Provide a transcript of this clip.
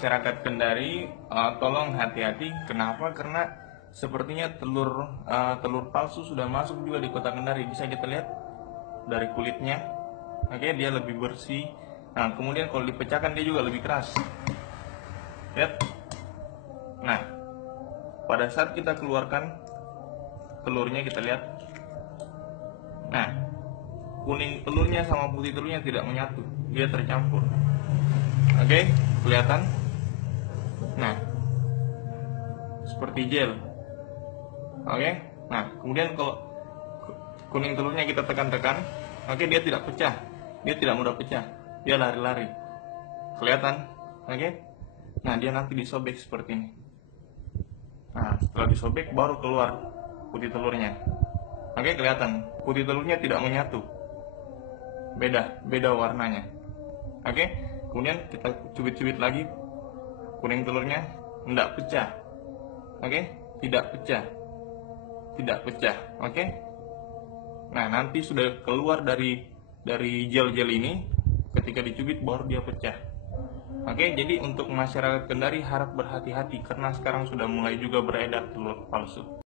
masyarakat Kendari, tolong hati-hati. Kenapa? Karena sepertinya telur palsu sudah masuk juga di kota Kendari. Bisa kita lihat dari kulitnya. Oke, dia lebih bersih. Nah, kemudian kalau dipecahkan dia juga lebih keras. Lihat. Nah, pada saat kita keluarkan telurnya, kita lihat. Nah, kuning telurnya sama putih telurnya tidak menyatu, dia tercampur. Oke, kelihatan? Nah, seperti gel. Oke, nah kemudian kalau kuning telurnya kita tekan-tekan, oke, dia tidak pecah, dia tidak mudah pecah, dia lari-lari. Kelihatan? Oke, nah dia nanti disobek seperti ini. Nah, setelah disobek baru keluar putih telurnya. Oke, kelihatan putih telurnya tidak menyatu, beda warnanya. Oke, kemudian kita cubit-cubit lagi, kuning telurnya tidak pecah. Oke, tidak pecah, tidak pecah. Oke, nah nanti sudah keluar dari gel-gel ini, ketika dicubit baru dia pecah. Oke, jadi untuk masyarakat Kendari harap berhati-hati karena sekarang sudah mulai juga beredar telur palsu.